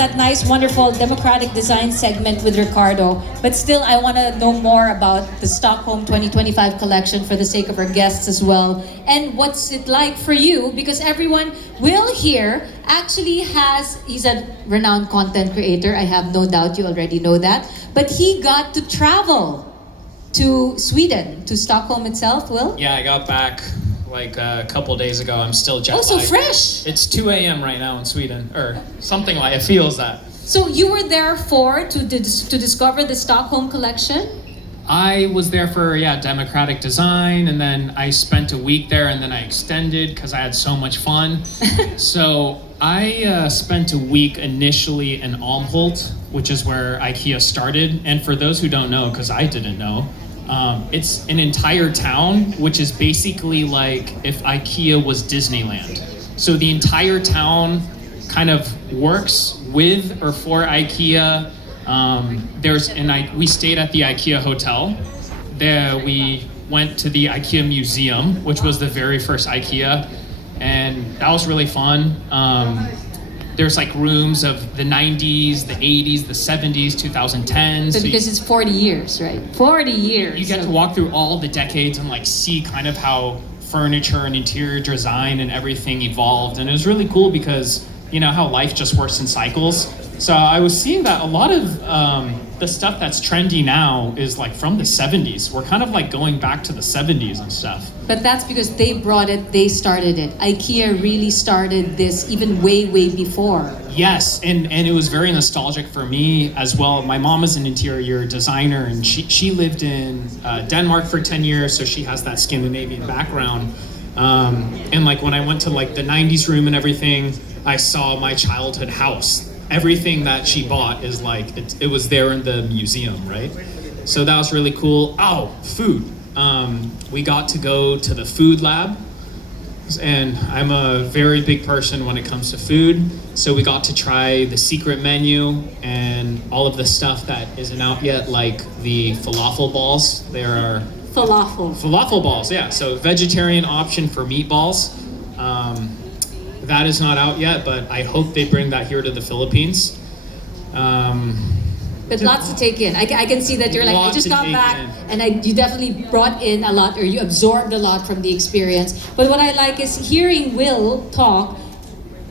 that nice, wonderful democratic design segment with Ricardo. But still, I want to know more about the Stockholm 2025 collection for the sake of our guests as well. And what's it like for you? Because everyone will here actually he's a renowned content creator. I have no doubt you already know that. But he got to travel to Sweden, to Stockholm itself, Will? Yeah, I got back like a couple days ago. I'm still jet lagged. Oh, so fresh! It's 2 a.m. right now in Sweden, or something like it feels that. So you were there to discover the Stockholm collection? I was there for democratic design, and then I spent a week there, and then I extended because I had so much fun. So I spent a week initially in Almhult, which is where IKEA started. And for those who don't know, because I didn't know, it's an entire town, which is basically like if IKEA was Disneyland. So the entire town kind of works with or for IKEA. We stayed at the IKEA hotel. There we went to the IKEA museum, which was the very first IKEA, and that was really fun. There's like rooms of the 90s, the 80s, the 70s, 2010s. So because it's 40 years, right? 40 years. You get to walk through all the decades and like see kind of how furniture and interior design and everything evolved. And it was really cool because you know how life just works in cycles. So I was seeing that a lot of the stuff that's trendy now is like from the 70s. We're kind of like going back to the 70s and stuff. But that's because they brought it, they started it. IKEA really started this even way, way before. Yes, and it was very nostalgic for me as well. My mom is an interior designer, and she lived in Denmark for 10 years, so she has that Scandinavian background. And like when I went to like the 90s room and everything, I saw my childhood house. Everything that she bought is like, it was there in the museum, right? So that was really cool. Oh, food. We got to go to the food lab, and I'm a very big person when it comes to food. So we got to try the secret menu and all of the stuff that isn't out yet, like the falafel balls. There are falafel balls, yeah. So vegetarian option for meatballs. That is not out yet, but I hope they bring that here to the Philippines. But lots to take in. I can see that you're like, I just got back, and you definitely brought in a lot, or you absorbed a lot from the experience. But what I like is hearing Will talk.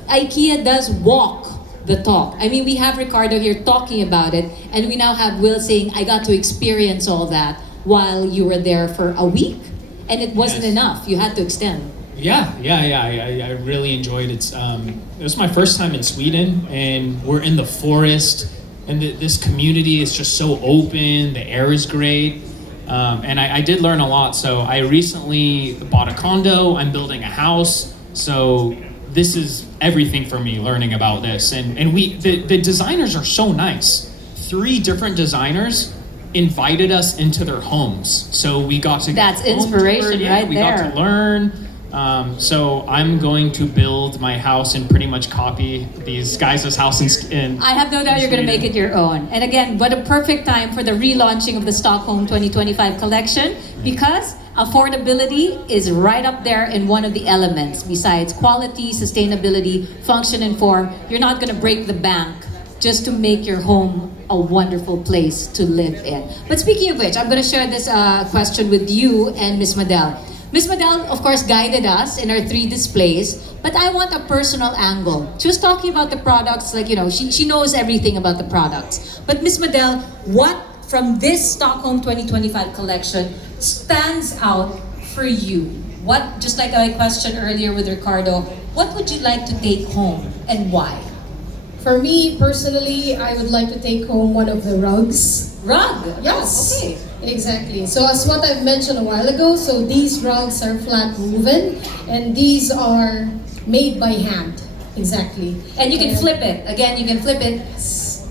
IKEA does walk the talk. I mean, we have Ricardo here talking about it, and we now have Will saying, I got to experience all that while you were there for a week, and it wasn't enough. You had to extend. Yeah. I really enjoyed it. It was my first time in Sweden, and we're in the forest, and this community is just so open. The air is great, and I did learn a lot. So I recently bought a condo. I'm building a house. So this is everything for me, learning about this. And the designers are so nice. 3 different designers invited us into their homes. So we got to That's inspiration right there. We got to learn. So I'm going to build my house and pretty much copy these guys' house in I have no doubt you're going to make it your own. And again, what a perfect time for the relaunching of the Stockholm 2025 collection, because affordability is right up there in one of the elements. Besides quality, sustainability, function, and form, you're not going to break the bank just to make your home a wonderful place to live in. But speaking of which, I'm going to share this question with you and Ms. Madel. Ms. Madel, of course, guided us in our 3 displays, but I want a personal angle. She was talking about the products, like, you know, she knows everything about the products. But Ms. Madel, what from this Stockholm 2025 collection stands out for you? What, just like my question earlier with Ricardo, what would you like to take home and why? For me, personally, I would like to take home one of the rugs. Rug? Yes. Oh, okay. Exactly. So as what I've mentioned a while ago, so these rugs are flat woven, and these are made by hand. Exactly. And you can flip it. Again, you can flip it.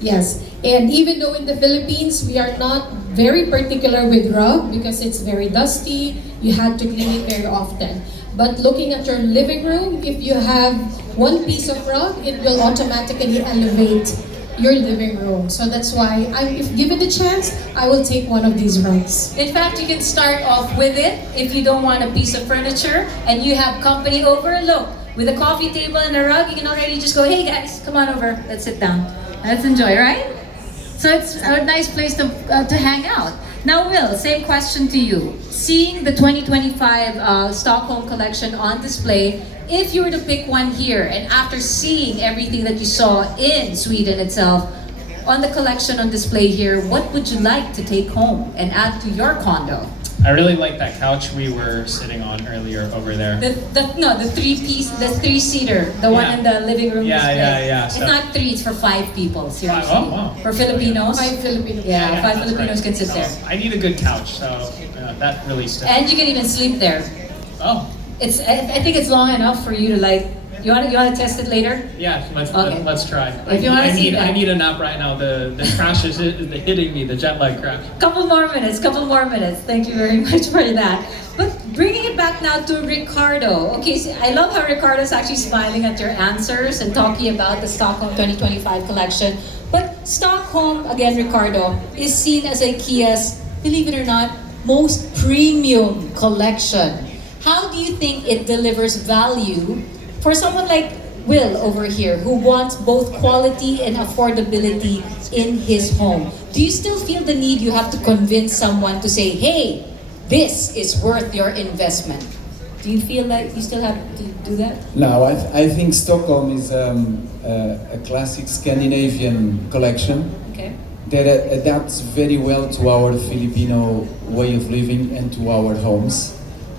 Yes. And even though in the Philippines, we are not very particular with rug because it's very dusty, you have to clean it very often. But looking at your living room, if you have one piece of rug, it will automatically elevate your living room. So that's why, if given the chance, I will take one of these rugs. In fact, you can start off with it if you don't want a piece of furniture and you have company over. Look, with a coffee table and a rug, you can already just go, hey guys, come on over, let's sit down. Let's enjoy, right? So it's a nice place to hang out. Now, Will, same question to you. Seeing the 2025 Stockholm collection on display, if you were to pick one here, and after seeing everything that you saw in Sweden itself, on the collection on display here, what would you like to take home and add to your condo? I really like that couch we were sitting on earlier over there. The three-seater, the one Yeah. in the living room Yeah, display. yeah, yeah. It's So- not three, it's for 5 people, seriously. Oh, wow. For Filipinos. 5 Filipinos. Yeah, Yeah, 5 that's Filipinos right. can sit So, there. I need a good couch, so that really sticks. And you can even sleep there. Oh, I think it's long enough for you to like. You wanna test it later? yeah, Okay. let's try. If you wanna see that. I need a nap right now. The crash is hitting me, the jet lag crash. Couple more minutes. Thank you very much for that. But bringing it back now to Ricardo. Okay, so I love how Ricardo's actually smiling at your answers and talking about the Stockholm 2025 collection. But Stockholm, again, Ricardo, is seen as IKEA's, believe it or not, most premium collection. How do you think it delivers value for someone like Will over here, who wants both quality and affordability in his home? Do you still feel the need you have to convince someone to say, hey, this is worth your investment? Do you feel like you still have to do that? No, I think Stockholm is a classic Scandinavian collection Okay. that adapts very well to our Filipino way of living and to our homes.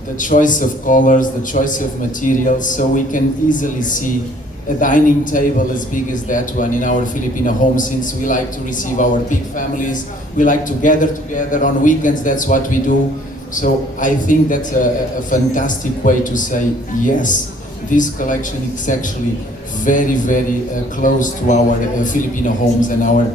The choice of colors, the choice of materials, so we can easily see a dining table as big as that one in our Filipino home, since we like to receive our big families, we like to gather together on weekends, that's what we do. So I think that's a fantastic way to say, yes, this collection is actually very, very close to our Filipino homes and our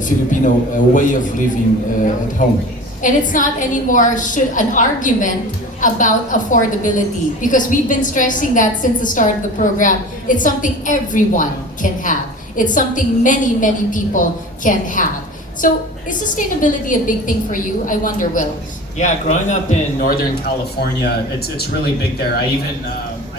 Filipino way of living at home. And it's not anymore an argument about affordability, because we've been stressing that since the start of the program. It's something everyone can have. It's something many, many people can have. So is sustainability a big thing for you? I wonder, Will. Yeah, growing up in Northern California, it's really big there. I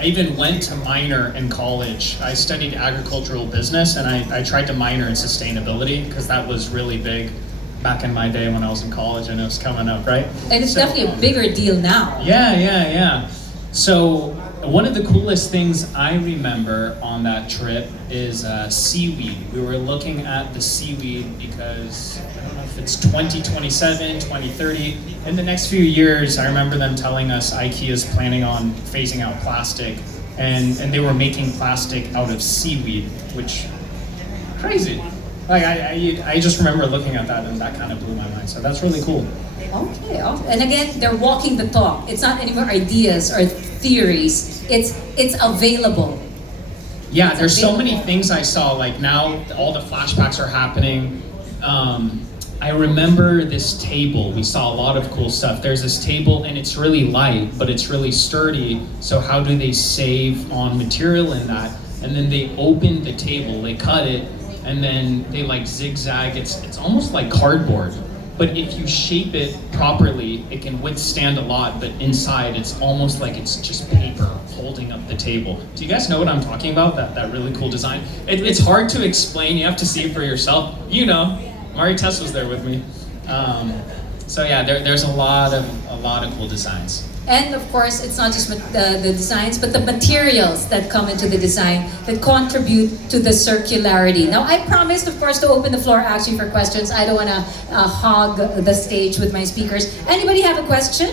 even went to minor in college. I studied agricultural business, and I tried to minor in sustainability because that was really big back in my day when I was in college, and it was coming up, right? And it's definitely a bigger deal now. Yeah. So one of the coolest things I remember on that trip is seaweed. We were looking at the seaweed because I don't know if it's 2027, 2030. In the next few years, I remember them telling us IKEA is planning on phasing out plastic, and they were making plastic out of seaweed, which crazy. Like I just remember looking at that, and that kind of blew my mind. So that's really cool. Okay, and again, they're walking the talk. It's not anymore ideas or theories. It's available. Yeah, there's so many things I saw. Like now, all the flashbacks are happening. I remember this table. We saw a lot of cool stuff. There's this table, and it's really light, but it's really sturdy. So how do they save on material in that? And then they open the table, they cut it, and then they like zigzag. It's almost like cardboard. But if you shape it properly, it can withstand a lot, but inside it's almost like it's just paper holding up the table. Do you guys know what I'm talking about? That really cool design? It's hard to explain, you have to see it for yourself. You know, Mari Tess was there with me. So yeah, there's a lot of cool designs. And of course, it's not just the designs, but the materials that come into the design that contribute to the circularity. Now, I promised, of course, to open the floor actually for questions. I don't want to hog the stage with my speakers. Anybody have a question?